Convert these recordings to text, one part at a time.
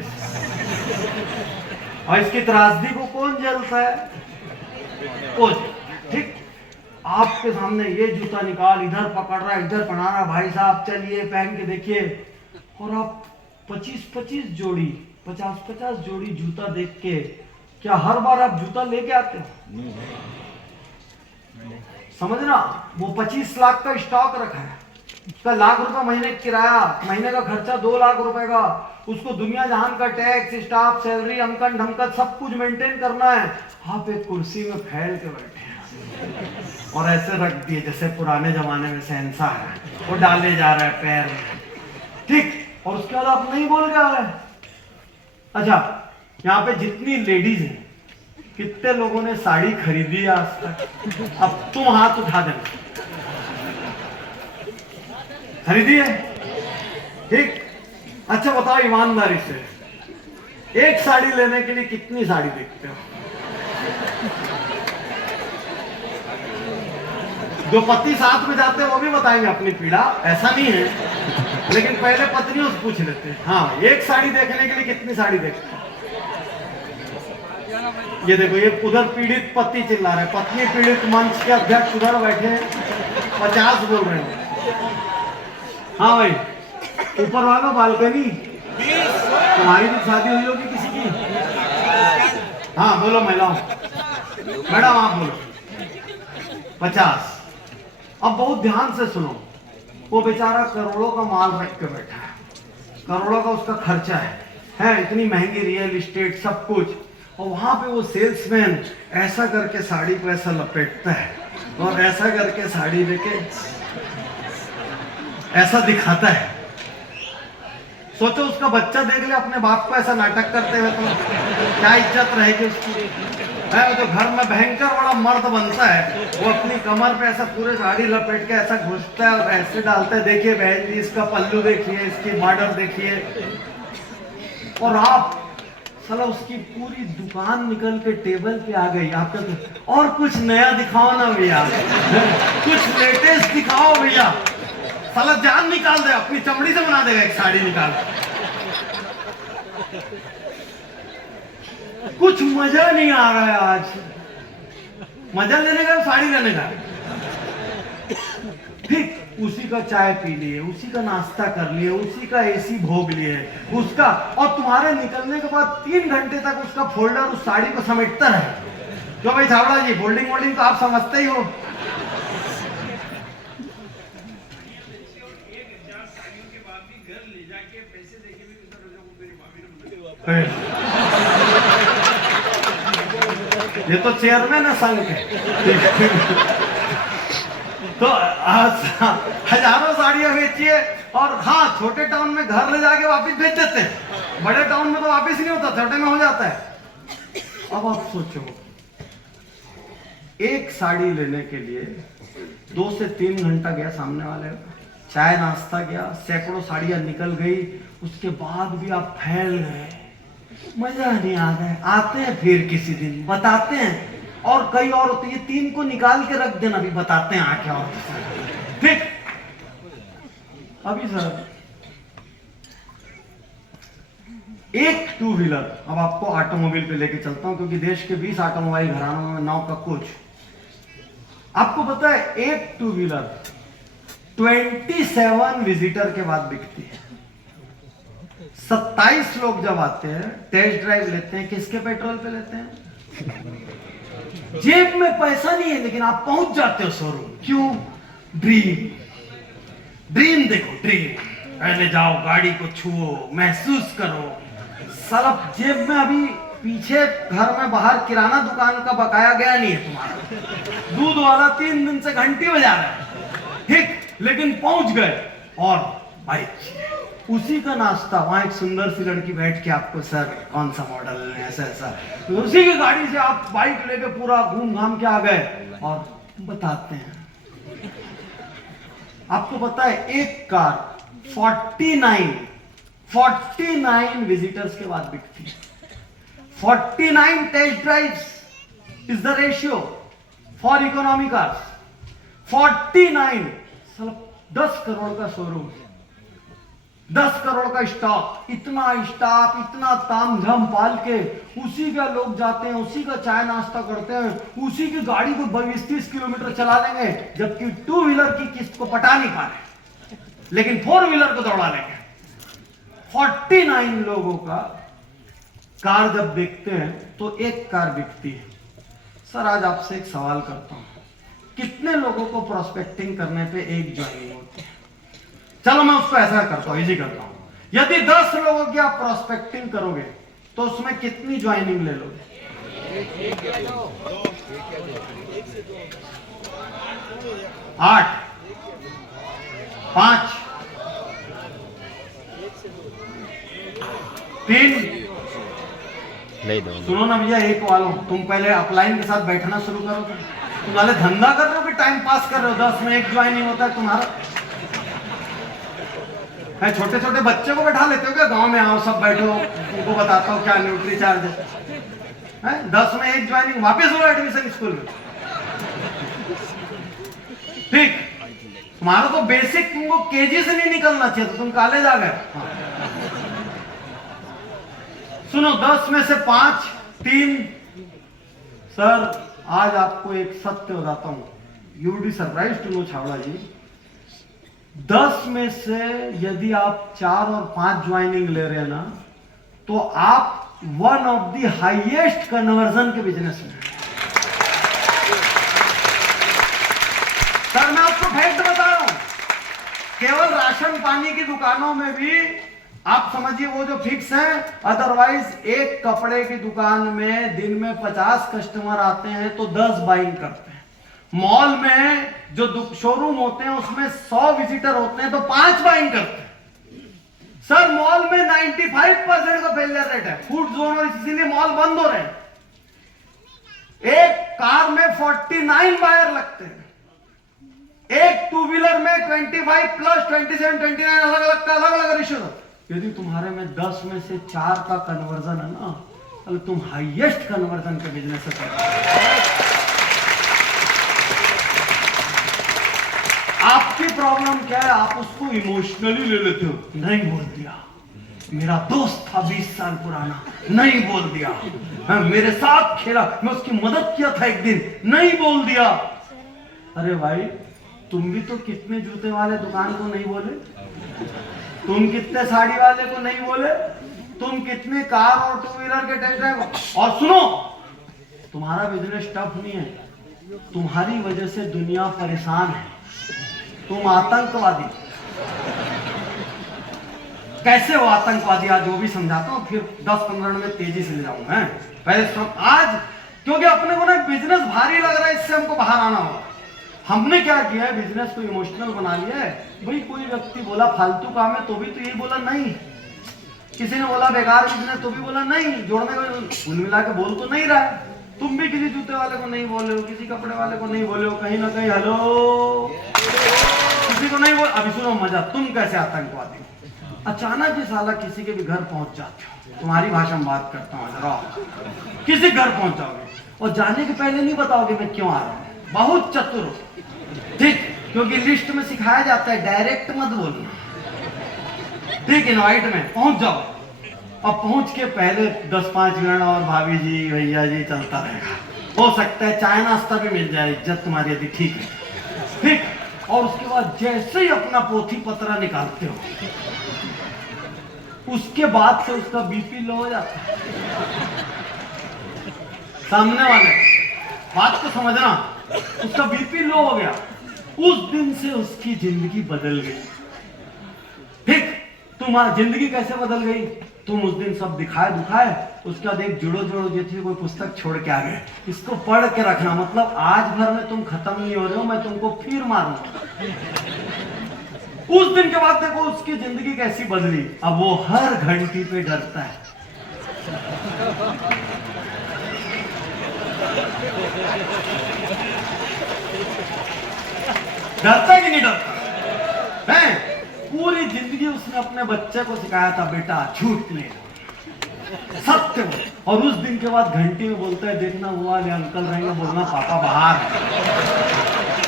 तरीके से। और इसकी त्रासदी को कौन झेलता है? कौन? ठीक, आपके सामने ये जूता निकाल, इधर पकड़ रहा है, इधर पहना रहा, भाई साहब चलिए पहन के देखिए, और आप 25-25 जोड़ी, 50-50 जोड़ी जूता देख के क्या हर बार आप जूता लेके आते हो? समझना, वो 25 लाख का स्टॉक रखा है, उसका लाख रुपए महीने किराया, महीने का खर्चा 2 लाख रुपए का, उसको दुनिया जहान का टैक्स, स्टाफ, सैलरी, अमकन ढमकन सब कुछ मेंटेन करना है। आप एक कुर्सी में फैल के बैठे हैं और ऐसे रख दिए जैसे पुराने जमाने में शहंशाह है, वो डाले जा रहा है पैर में, ठीक, और उसके बाद आप नहीं बोल के आ रहे। अच्छा, यहाँ पे जितनी लेडीज हैं, कितने लोगों ने साड़ी खरीदी है आज तक? अब तुम हाथ उठा देना, खरीदी है? ठीक, अच्छा बताओ ईमानदारी से, एक साड़ी लेने के लिए कितनी साड़ी देखते हो? जो पति साथ में जाते हैं वो भी बताएंगे अपनी पीड़ा, ऐसा नहीं है, लेकिन पहले पत्नियों से पूछ लेते हैं। हाँ, एक साड़ी देखने के लिए कितनी साड़ी देखते हैं? ये देखो, ये उधर पीड़ित पति चिल्ला रहे, पत्नी पीड़ित मंच के अध्यक्ष उधर बैठे 50 बोल रहे हैं। हाँ भाई, ऊपर वालों बालकनी, तुम्हारी भी शादी हुई होगी किसी की? हाँ बोलो महिलाओं, मैडम आप बोलो। 50। अब बहुत ध्यान से सुनो, वो बेचारा करोड़ों का माल रख के बैठा है, करोड़ों का उसका खर्चा है, इतनी महंगी रियल एस्टेट सब कुछ, और वहां पे वो सेल्समैन ऐसा करके साड़ी को ऐसा लपेटता है और ऐसा करके साड़ी लेके ऐसा दिखाता है। सोचो उसका बच्चा देख ले अपने बाप को ऐसा नाटक करते हुए, तो क्या इज्जत रहेगी उसकी? है तो घर में भयंकर बड़ा मर्द बनता है, वो अपनी कमर पे ऐसा पूरे साड़ी लपेट के ऐसा घुसता है और ऐसे डालता है, देखिए बहन जी इसका पल्लू देखिए, इसकी बॉर्डर देखिए, और आप साला उसकी पूरी दुकान निकल के टेबल पे आ गई। आप कहते और कुछ नया दिखाओ ना भैया, कुछ लेटेस्ट दिखाओ भैया, साला जान निकाल दे, अपनी चमड़ी से बना देगा एक साड़ी निकाल। कुछ मजा नहीं आ रहा है आज, मजा लेने का साड़ी लेने का, ठीक, उसी का चाय पी लिए, उसी का नाश्ता कर लिए, उसी का एसी भोग लिए उसका, और तुम्हारे निकलने के बाद 3 घंटे तक उसका फोल्डर उस साड़ी को समेटता रहे। जो भाई छावड़ा जी, फोल्डिंग वोल्डिंग तो आप समझते ही हो। ये तो चेयरमैन है संघ के। तो हजारों साड़ियां बेचिए, और हाँ, छोटे टाउन में घर ले जाके वापस भेज देते हैं, बड़े टाउन में तो वापस नहीं होता, छोटे में हो जाता है। अब आप सोचो, एक साड़ी लेने के लिए 2 से 3 घंटा गया सामने वाले, चाय नाश्ता गया, सैकड़ों साड़ियां निकल गई, उसके बाद भी आप फैल गए, मजा नहीं आ रहा है। आते हैं फिर किसी दिन बताते हैं, और कई और होती है, 3 को निकाल के रख देना, अभी बताते हैं आके, और ठीक। अभी सर एक 2 व्हीलर, अब आपको ऑटोमोबाइल पे लेके चलता हूं, क्योंकि देश के 20 ऑटोमोबाइल घरानों में 9 का कुछ। आपको पता है एक 2 व्हीलर 27 विजिटर के बाद बिकती है। 27 लोग जब आते हैं, टेस्ट ड्राइव लेते हैं, किसके पेट्रोल पे लेते हैं? जेब में पैसा नहीं है, लेकिन आप पहुंच जाते हो शोरूम, क्यों? ड्रीम देखो, ड्रीम, पहले जाओ, गाड़ी को छुओ, महसूस करो। साला जेब में अभी पीछे घर में बाहर किराना दुकान का बकाया गया नहीं है तुम्हारा, दूध वाला 3 दिन से घंटी बजा रहा है, ठीक, लेकिन पहुंच गए, और भाई उसी का नाश्ता, वहां एक सुंदर सी लड़की बैठ के आपको, सर कौन सा मॉडल है, ऐसा ऐसा, तो उसी की गाड़ी से आप बाइक लेके पूरा घूम घाम के आ गए, और बताते हैं। आपको पता है एक कार 49 विजिटर्स के बाद बिकती है। 49 test drives is the ratio for economy cars. 49, 10 crore का शोरूम, 10 करोड़ का स्टॉक, इतना स्टाफ, इतना तामझाम पाल के उसी का लोग जाते हैं, उसी का चाय नाश्ता करते हैं, उसी की गाड़ी को 20-30 किलोमीटर चला लेंगे, जबकि 2 व्हीलर की किस्त को पटा नहीं पा रहे, लेकिन 4 व्हीलर को दौड़ा लेंगे। 49 लोगों का कार जब देखते हैं तो एक कार बिकती है। सर आज आपसे एक सवाल करता हूं, कितने लोगों को प्रोस्पेक्टिंग करने पे एक ज्वाइनिंग होती है? चलो मैं उसको ऐसा करता हूं, इजी करता हूं। यदि 10 लोगों की आप प्रोस्पेक्टिंग करोगे तो उसमें कितनी ज्वाइनिंग ले लोगे? 8, 5, 3। सुनो ना भैया, एक वालों, तुम पहले अपलाइन के साथ बैठना शुरू करो। तुम वाले धंधा कर रहे हो कि टाइम पास कर रहे हो? 10 में एक ज्वाइनिंग होता है तुम्हारा। है छोटे छोटे बच्चे को बैठा लेते हो क्या? गांव में आओ सब बैठो, तुमको बताता हूँ क्या न्यूट्री चार्ज है। 10 में एक ज्वाइनिंग, वापिस लो एडमिशन स्कूल में। ठीक, तुम्हारा तो बेसिक तुमको केजी से नहीं निकलना चाहिए, तो तुम कॉलेज आ गए। सुनो, 10 में से 5, 3। सर आज आपको एक सत्य बताता हूं, you will be surprise to know छावड़ा जी, 10 में से यदि आप 4 और 5 ज्वाइनिंग ले रहे हैं ना, तो आप one of the highest conversion के बिजनेस में। सर मैं आपको फैक्ट बता रहा हूं, केवल राशन पानी की दुकानों में भी आप समझिए वो जो फिक्स है, अदरवाइज एक कपड़े की दुकान में दिन में 50 कस्टमर आते हैं तो 10 बाइंग करते हैं। मॉल में जो शोरूम होते हैं उसमें 100 विजिटर होते हैं तो 5 बाइंग करते हैं। सर मॉल में 95% का फेलियर रेट है, फूड जोन, और इसीलिए मॉल बंद हो रहे हैं। एक कार में 49 बायर लगते हैं, एक 2 व्हीलर में 25 प्लस 27, 29 अलग अलग रेशियो होता है। यदि तुम्हारे में 10 में से 4 का कन्वर्जन है ना, तो तुम हाईएस्ट कन्वर्जन के बिजनेस से कर। आपकी प्रॉब्लम क्या है? आप उसको इमोशनली ले लेते हो। नहीं बोल दिया, मेरा दोस्त था 20 साल पुराना, नहीं बोल दिया, मेरे साथ खेला, मैं उसकी मदद किया था एक दिन, नहीं बोल दिया। अरे भाई तुम भी तो कितने जूते वाले दुकान को नहीं बोले, तुम कितने साड़ी वाले को नहीं बोले, तुम कितने कार और 2 व्हीलर के टेस्ट ड्राइव। और सुनो, तुम्हारा बिजनेस टफ नहीं है, तुम्हारी वजह से दुनिया परेशान है। तुम आतंकवादी। कैसे हो आतंकवादी? आज वो भी समझाता हूं, फिर 10-15 मिनट में तेजी से ले जाऊंगा। पहले आज क्योंकि अपने को ना बिजनेस भारी लग रहा है, इससे हमको बाहर आना होगा। हमने क्या किया है, बिजनेस को इमोशनल बना लिया है। भाई कोई व्यक्ति बोला फालतू काम है तो भी तो यही बोला नहीं, किसी ने बोला बेकार बिजनेस तो भी बोला नहीं, जोड़ने को कुल मिला के बोल तो नहीं रहा है। तुम भी किसी जूते वाले को नहीं बोले हो, किसी कपड़े वाले को नहीं बोले हो, कहीं ना कहीं हेलो किसी को नहीं बोल। अभी सुनो मजा, तुम कैसे आतंकवादी हो? अचानक ही साला किसी के भी घर पहुंच जाते हो, तुम्हारी भाषा में बात करता हूँ जरा, किसी घर पहुंच जाओगे और जाने के पहले नहीं बताओगे मैं क्यों आ रहा हूँ। बहुत चतुर हो, ठीक, क्योंकि लिस्ट में सिखाया जाता है डायरेक्ट मत बोलना, ठीक। इनवाइट में पहुंच जाओ और पहुंच के पहले 10-5 मिनट और भाभी जी भैया जी चलता रहेगा, हो सकता है चाय नाश्ता भी मिल जाए, इज्जत तुम्हारी यदि ठीक है, ठीक। और उसके बाद जैसे ही अपना पोथी पत्रा निकालते हो, उसके बाद से उसका बीपी लो हो जाता है। सामने वाले बात को समझना, उसका बीपी लो हो गया, उस दिन से उसकी जिंदगी बदल गई, ठीक। तुम्हारी जिंदगी कैसे बदल गई? तुम उस दिन सब दिखाए दुखाए, उसके बाद एक जुड़ो जुड़ो जैसी कोई पुस्तक छोड़ के आ गए, इसको पढ़ के रखना, मतलब आज भर में तुम खत्म नहीं हो रहे हो, मैं तुमको फिर मारूंगा। उस दिन के बाद देखो उसकी जिंदगी कैसी बदली, अब वो हर घंटी पे डरता है। डरता है कि नहीं डरता है? पूरी जिंदगी उसने अपने बच्चे को सिखाया था, बेटा झूठ नहीं सत्य बोल, और उस दिन के बाद घंटी में बोलता है देखना वो वाले अंकल रहेंगे, बोलना पापा बाहर है।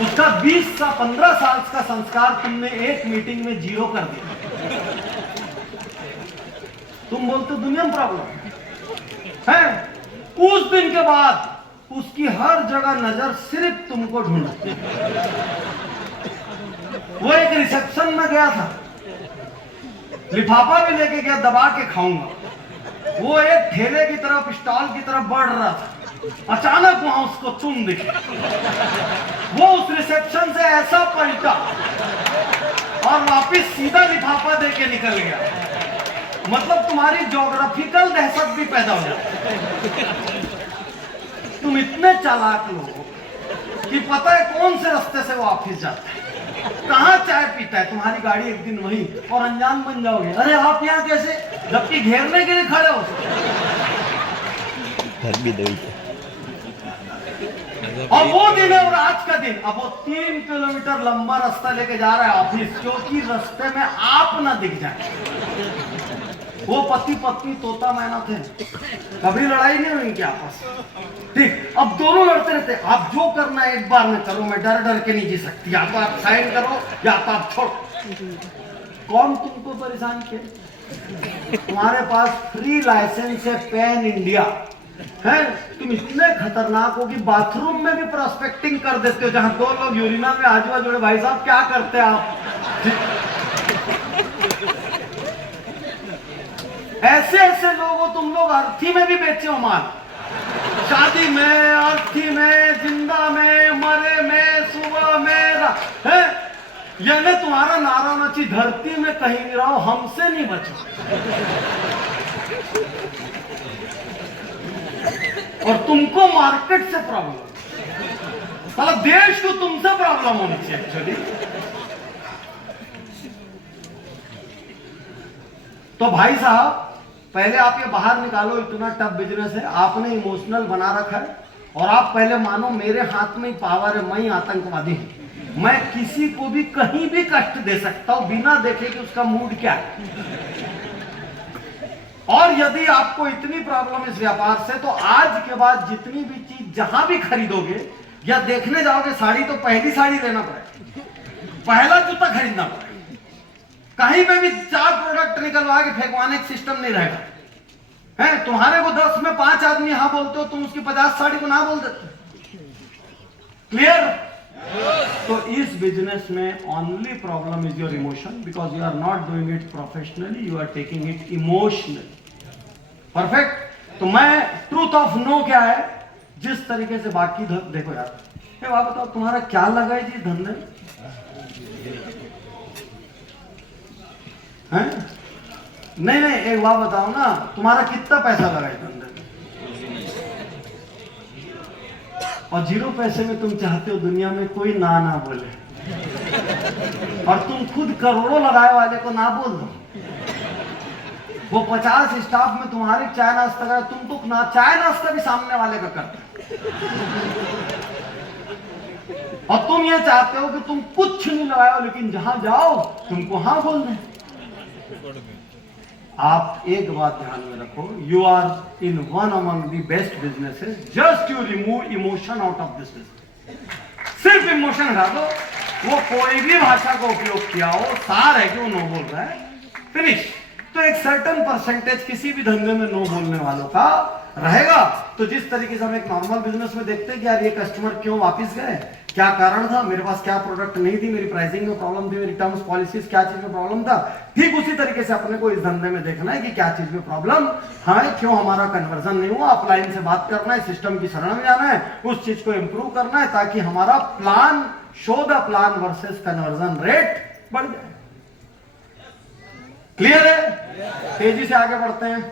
उसका 20 से 15 साल का संस्कार तुमने एक मीटिंग में जीरो कर दिया। तुम बोलते दुनिया में प्रॉब्लम है। उस दिन के बाद उसकी हर जगह नजर सिर्फ तुमको ढूंढती। वो एक रिसेप्शन में गया था, लिफाफा भी लेके गया, दबा के खाऊंगा। वो एक ठेले की तरफ, स्टॉल की तरफ बढ़ रहा था, अचानक वहां उसको तुम दिखे। वो उस रिसेप्शन से ऐसा पलटा और वापस सीधा लिफाफा देके निकल गया। मतलब तुम्हारी ज्योग्राफिकल दहशत भी पैदा हो जाती। तुम इतने चालाक लोग हो कि पता है कौन से रास्ते से वो ऑफिस जाता है, कहां चाय पीता है, तुम्हारी गाड़ी एक दिन वहीं, और अनजान बन जाओगे। अरे आप यहाँ कैसे, जबकि घेरने के लिए खड़े हो। और वो दिन है और आज का दिन। अब वो 3 किलोमीटर लंबा रास्ता लेके जा रहा है ऑफिस, क्योंकि रास्ते में आप ना दिख जाए। वो पति पत्नी तोता मैना थे, कभी लड़ाई नहीं हुई इनके आपस। ठीक, अब दोनों लड़ते रहते। आप जो करना है एक बार में करो, मैं डर डर के नहीं जी सकती। या तो आप साइन करो या तो आप छोड़ो। कौन तुमको परेशान किया? तुम्हारे पास फ्री लाइसेंस है पैन इंडिया है। तुम इतने खतरनाक हो कि बाथरूम में भी प्रोस्पेक्टिंग कर देते हो। जहां 2 लोग यूरिनल में आजू बाजू, भाई साहब क्या करते हैं आप? ऐसे ऐसे लोग हो तुम लोग, अर्थी में भी बेचे हो माल। शादी में, अर्थी में, जिंदा में, मरे में, सुबह में है। यानी तुम्हारा नारा नची धरती में कहीं नहीं रहो, हमसे नहीं बचो। और तुमको मार्केट से प्रॉब्लम, साला देश को तुमसे प्रॉब्लम होनी चाहिए एक्चुअली। तो भाई साहब, पहले आप ये बाहर निकालो, इतना टफ बिजनेस है, आपने इमोशनल बना रखा है। और आप पहले मानो मेरे हाथ में ही पावर है, मैं ही आतंकवादी हूं। मैं किसी को भी कहीं भी कष्ट दे सकता हूं बिना देखे कि उसका मूड क्या है। और यदि आपको इतनी प्रॉब्लम इस व्यापार से, तो आज के बाद जितनी भी चीज जहां भी खरीदोगे या देखने जाओगे, साड़ी तो पहली साड़ी लेना पड़ेगा, पहला जूता खरीदना पड़ेगा। कहीं पे भी 4 प्रोडक्ट निकलवा के फेंकवाने का सिस्टम नहीं रहेगा। है तुम्हारे को 10 में 5 आदमी हाँ बोलते हो, तुम उसकी 50 साड़ी को ना बोल देते। क्लियर? तो इस बिजनेस में only problem is your emotion, because you are not doing it professionally, you are taking it emotionally. Perfect. तो मैं ट्रूथ ऑफ नो क्या है, जिस तरीके से बाकी देखो यार, ये बात बताओ, तुम्हारा क्या लगा है जी धंधे हैं? नहीं नहीं, एक बात बताओ ना, तुम्हारा कितना पैसा लगा है धंधे में? और 0 पैसे में तुम चाहते हो दुनिया में कोई ना ना बोले, और तुम खुद करोड़ों लगाए वाले को ना बोल दो। वो 50 स्टाफ में तुम्हारे चाय नाश्ता का, तुम तो ना चाय नाश्ता भी सामने वाले का करते। और तुम ये चाहते हो कि तुम कुछ नहीं लगाए हो, लेकिन जहां जाओ तुमको हाँ बोल दें। आप एक बात ध्यान में रखो, you are in one among the best businesses, just you remove emotion out of this business. सिर्फ इमोशन हटा दो। वो कोई भी भाषा का उपयोग किया हो, सार है कि वो नो बोल रहा है, फिनिश। तो एक सर्टेन परसेंटेज किसी भी धंधे में नो बोलने वालों का रहेगा। तो जिस तरीके से हम एक नॉर्मल बिजनेस में देखते हैं कि यार ये कस्टमर क्यों वापस गए, क्या कारण था, मेरे पास क्या प्रोडक्ट नहीं थी, मेरी प्राइसिंग में प्रॉब्लम थी, मेरी टर्म्स पॉलिसीज क्या चीज में प्रॉब्लम था, ठीक उसी तरीके से अपने को इस धंधे में देखना है कि क्या चीज में प्रॉब्लम है, क्यों हमारा कन्वर्जन नहीं हुआ, अपलाइन से बात करना है, सिस्टम की शरण में जाना है, उस चीज को इंप्रूव करना है, ताकि हमारा plan, show the plan versus conversion rate बढ़ जाए। क्लियर है? तेजी से आगे बढ़ते हैं।